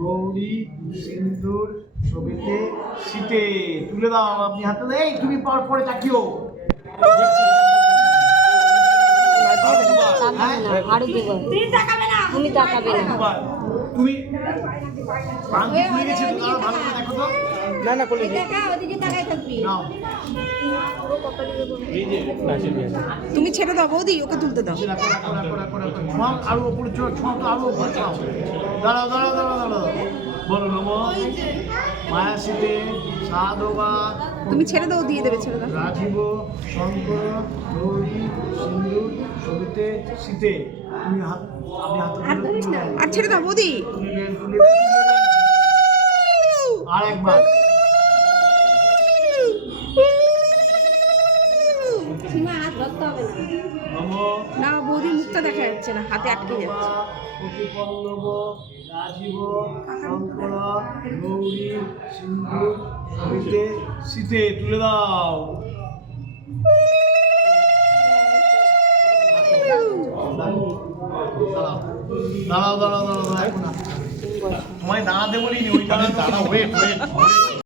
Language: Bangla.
গৌরী সিন্দুর ছবিতে শীতে তুলে দাও। আপনি হাতে এই তুমি পরে তাকিও। তুমি তাকাবে না। তুমি ভুলে গেছি তো, ভালো করে দেখো তো। না না করলে নাও তুমি ছেড়ে দাও বৌদি, ওকে তুলতে দাও। ছোঁয়াও আরো উপরে, ছোঁয়াও তো আরো উপরে ছোঁয়াও। দাঁড়াও দাঁড়াও দাঁড়াও দাঁড়াও, বলো নম মায়া শীতে সাধবা তুমি ছেড়ে দাও, দিয়ে দেবে, ছেড়ে দাও। রাজীব শঙ্কর গৌরী সিন্ধু ছবিতে শীতে। তুমি আপনি হাত আর ছেড়ে দাও বৌদি। আর একবার নম না বৌদির মুখটা দেখা যাচ্ছে না, হাতে আটকে যাচ্ছে। পল্লব রাজীব শঙ্কর গৌরী সিন্ধু ছবিতে শীতে তুলে দাও। দাঁড়াও দাঁড়াও দাঁড়াও দাঁড়াও, এখন তোমায় দাঁড়াতে বলিনি, ওই দাঁড়াও, ওয়েট ওয়েট।